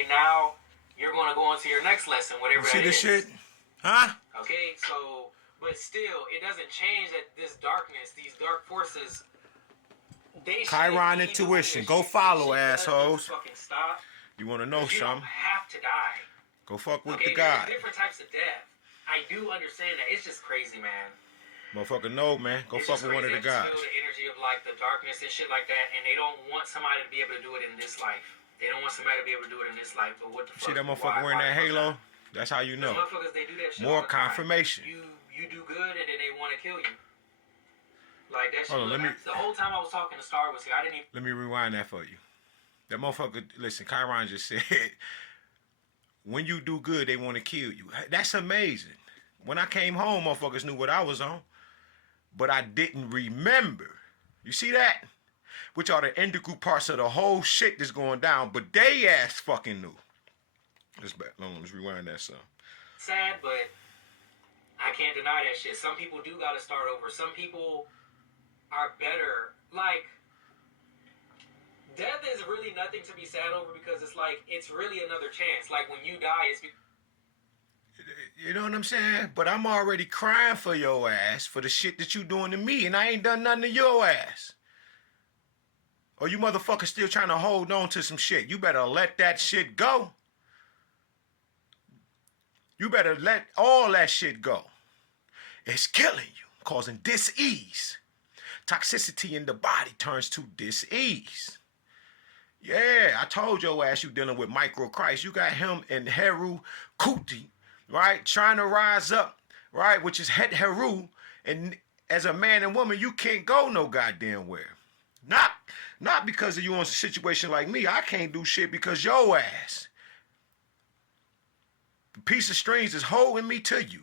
okay, now you're going to go on to your next lesson, whatever that is. See this shit? Huh? Okay, so, but still, it doesn't change that this darkness, these dark forces, they Chiron Intuition. Go follow, assholes. Fucking stop. You want to know You something? don't have to die. Go fuck with okay, the God. There's different types of death. I do understand that. It's just crazy, man. Motherfucker, no, man. Go fuck with one of the guys. Feel the energy of like the darkness and shit like that, and they don't want somebody to be able to do it in this life. They don't want somebody to be able to do it in this life. But what the fuck? See that motherfucker wearing that halo? That's how you know. Motherfuckers, they do that shit More confirmation. You do good, and then they want to kill you. Like that shit. Hold on, the whole time I was talking to Star was here, I didn't even. Let me rewind that for you. That motherfucker, listen, Chiron just said, when you do good, they want to kill you. That's amazing. When I came home, motherfuckers knew what I was on, but I didn't remember. You see that? Which are the integral parts of the whole shit that's going down, but they ass fucking knew. Let's rewind that some. Sad, but I can't deny that shit. Some people do gotta start over. Some people are better. Like, death is really nothing to be sad over because it's like, it's really another chance. Like, when you die, it's... You know what I'm saying? But I'm already crying for your ass for the shit that you doing to me, and I ain't done nothing to your ass. Or you motherfuckers still trying to hold on to some shit. You better let that shit go. You better let all that shit go. It's killing you, causing dis-ease. Toxicity in the body turns to dis-ease. Yeah, I told your ass you dealing with Micro Christ. You got him and Heru Kuti, right? Trying to rise up, right? Which is Het Heru. And as a man and woman, you can't go no goddamn where. Not because of you in a situation like me. I can't do shit because your ass. The piece of strings is holding me to you.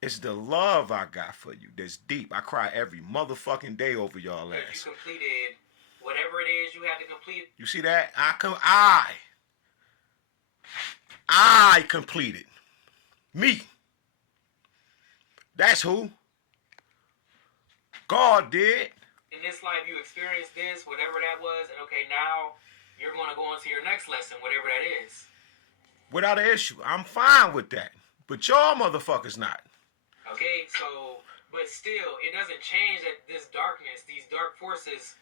It's the love I got for you that's deep. I cry every motherfucking day over y'all ass. You completed whatever it is you had to complete. You see that? I completed. Me. That's who. God did. In this life, you experienced this, whatever that was, and okay, now you're going to go on to your next lesson, whatever that is. Without an issue. I'm fine with that. But y'all motherfuckers not. Okay, so, but still, it doesn't change that this darkness, these dark forces,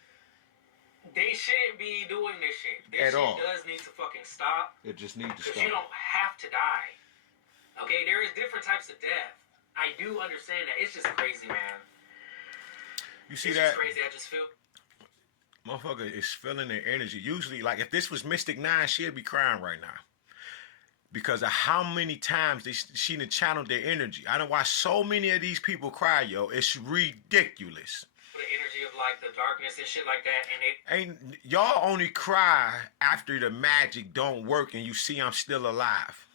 they shouldn't be doing this shit. This shit does need to fucking stop. It just needs to stop. Because you don't have to die. Okay, there is different types of death. I do understand that. It's just crazy, man. You see it's that? It's crazy. I just feel. Motherfucker is feeling their energy. Usually, like if this was Mystic 9, she'd be crying right now. Because of how many times she done channeled their energy. I done watched so many of these people cry, yo. It's ridiculous. The energy of like the darkness and shit like that, and y'all only cry after the magic don't work and you see I'm still alive.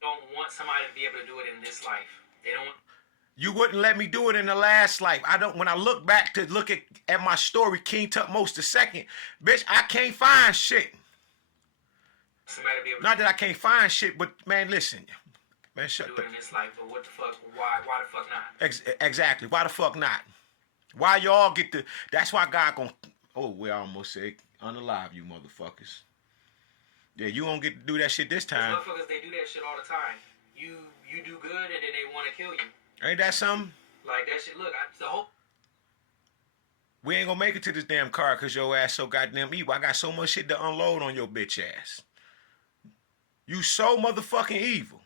Don't want somebody to be able to do it in this life. They don't. You wouldn't let me do it in the last life. When I look back to look at my story, King Tutmos II, bitch, I can't find shit. Not that I can't find shit, but man, listen. Man, shut do it in this life, but what the fuck? Why the fuck not? Exactly. Why the fuck not? Why y'all get the... That's why God gonna... Oh, we almost said unalive you motherfuckers. Yeah, you won't get to do that shit this time. Motherfuckers, they do that shit all the time. You do good and then they want to kill you. Ain't that something? Like that shit. Look, the whole... We ain't gonna make it to this damn car because your ass so goddamn evil. I got so much shit to unload on your bitch ass. You so motherfucking evil.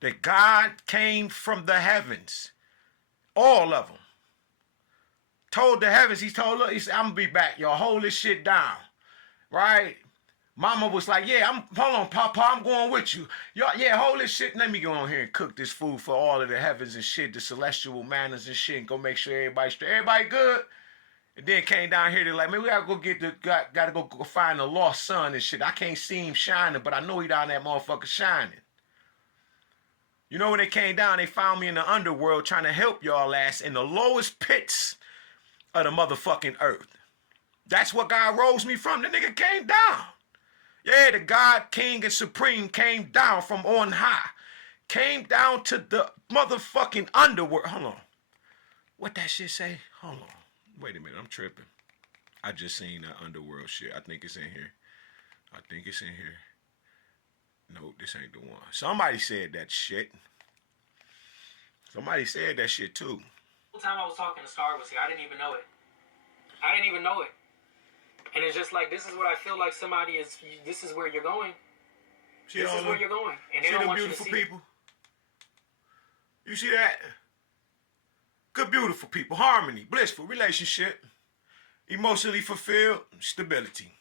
That God came from the heavens. All of them. Told the heavens, he told her, he said, I'm gonna be back, y'all. Hold this shit down. Right? Mama was like, yeah, hold on, Papa, I'm going with you. Y'all, yeah, hold this shit. Let me go on here and cook this food for all of the heavens and shit, the celestial manners and shit, and go make sure everybody's straight. Everybody good? And then came down here, they're like, man, we gotta go gotta go find the lost son and shit. I can't see him shining, but I know he down that motherfucker shining. You know when they came down, they found me in the underworld trying to help y'all ass in the lowest pits of the motherfucking earth. That's what God rose me from. The nigga came down. Yeah, the God, King, and Supreme came down from on high. Came down to the motherfucking underworld. Hold on. What that shit say? Hold on. Wait a minute, I'm tripping. I just seen that underworld shit. I think it's in here. I think it's in here. No, this ain't the one. Somebody said that shit. Somebody said that shit too. The whole time I was talking to Star was here. I didn't even know it. I didn't even know it. And it's just like, this is what I feel like somebody is, this is where you're going. This is where you're going. And they don't want you to see people. You see that? Good, beautiful people. Harmony, blissful, relationship, emotionally fulfilled, stability,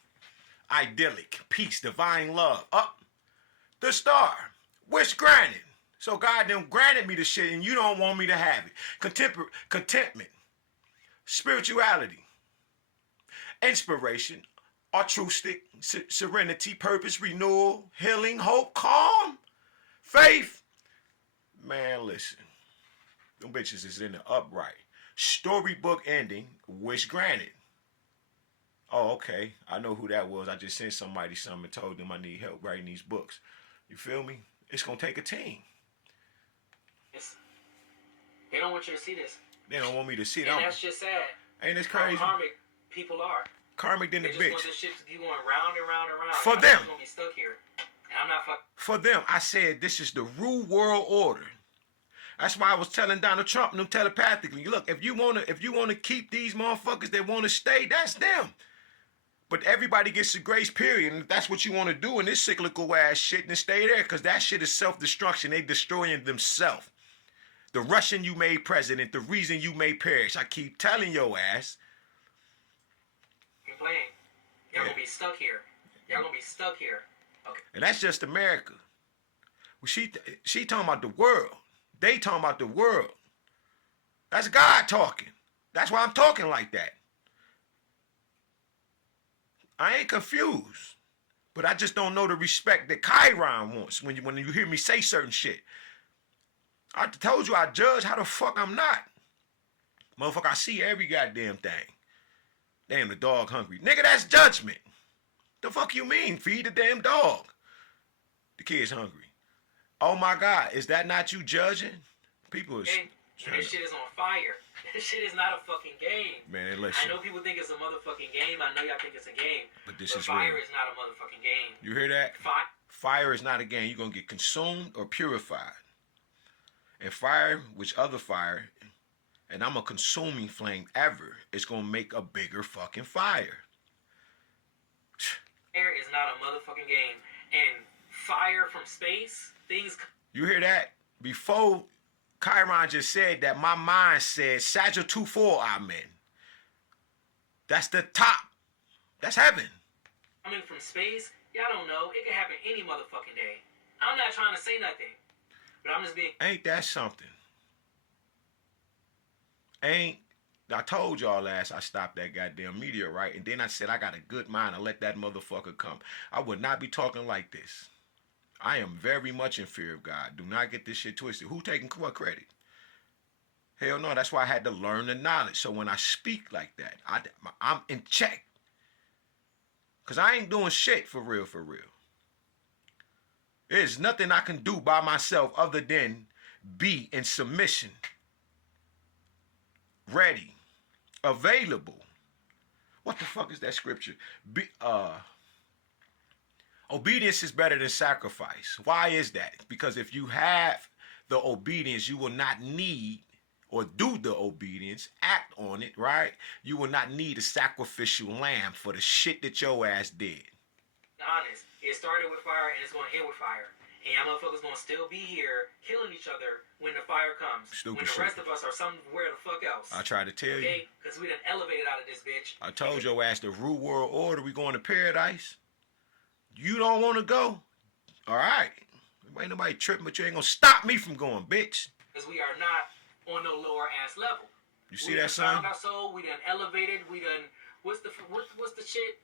idyllic, peace, divine love. Up, the star, wish granted. So God done granted me the shit and you don't want me to have it. Contentment, spirituality, inspiration, altruistic, serenity, purpose, renewal, healing, hope, calm, faith. Man, listen. Them bitches is in the upright. Storybook ending, wish granted. Oh, okay. I know who that was. I just sent somebody something and told them I need help writing these books. You feel me? It's going to take a team. They don't want you to see this. They don't want me to see it. And that's just sad. Ain't this crazy? How karmic people are. Karmic than the bitch. They just want this shit to keep going round and round and round. For them. I'm going to be stuck here. And I'm not fucking. For them, I said this is the New World Order. That's why I was telling Donald Trump and them telepathically, look, if you wanna keep these motherfuckers that wanna stay, that's them. But everybody gets a grace period, and if that's what you want to do in this cyclical ass shit, then stay there, because that shit is self-destruction. They destroying themselves. The Russian you made president, the reason you may perish. I keep telling your ass. You're playing. Y'all gonna be stuck here. Y'all gonna be stuck here. Okay. And that's just America. Well, she talking about the world. They talking about the world. That's God talking. That's why I'm talking like that. I ain't confused. But I just don't know the respect that Chiron wants when you hear me say certain shit. I told you I judge. How the fuck I'm not? Motherfucker, I see every goddamn thing. Damn, the dog hungry. Nigga, that's judgment. The fuck you mean? Feed the damn dog. The kid's hungry. Oh my God, is that not you judging? People is... And this shit is on fire. This shit is not a fucking game. Man, listen. I know people think it's a motherfucking game. I know y'all think it's a game. But this is fire real. Is not a motherfucking game. You hear that? Fire is not a game. You're going to get consumed or purified. And fire, which other fire, and I'm a consuming flame ever, is going to make a bigger fucking fire. Fire is not a motherfucking game. And fire from space, things... You hear that? Before Chiron just said that, my mind said, Sagittal 2-4, amen. That's the top. That's heaven. Coming from space, y'all don't know. It can happen any motherfucking day. I'm not trying to say nothing. But I'm just being... Ain't that something? I told y'all last I stopped that goddamn meteorite, and then I said I got a good mind to let that motherfucker come. I would not be talking like this. I am very much in fear of God. Do not get this shit twisted. Who taking what credit? Hell no, that's why I had to learn the knowledge. So when I speak like that, I'm in check. Because I ain't doing shit for real, for real. There's nothing I can do by myself other than be in submission. Ready. Available. What the fuck is that scripture? Obedience is better than sacrifice. Why is that? Because if you have the obedience, you will not need or do the obedience, act on it, right? You will not need a sacrificial lamb for the shit that your ass did. Honest, it started with fire and it's going to end with fire. And y'all motherfuckers going to still be here killing each other when the fire comes. Stupid when the shit. rest of us are somewhere the fuck else. I tried to tell you. Because we done elevated out of this bitch. I told your ass the New World Order, we going to paradise. You don't want to go? All right. Ain't nobody tripping, but you ain't going to stop me from going, bitch. Because we are not on no lower ass level. You see that, son? We done found our soul. We done elevated. We done... What's the shit?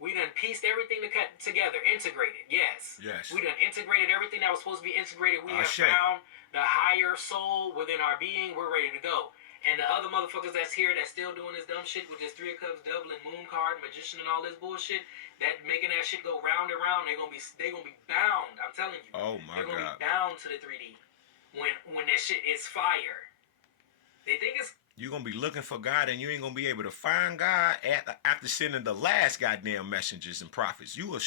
We done pieced everything together. Integrated. Yes. Yes. We done integrated everything that was supposed to be integrated. We have shit. found the higher soul within our being. We're ready to go. And the other motherfuckers that's here that's still doing this dumb shit with this 3 of Cups, Devil, and Moon card, Magician, and all this bullshit, that making that shit go round and round, they gonna be bound. I'm telling you. Oh my God. They're gonna be bound to the 3D when that shit is fire. They think it's... You're gonna be looking for God, and you ain't gonna be able to find God after sending the last goddamn messengers and prophets. You a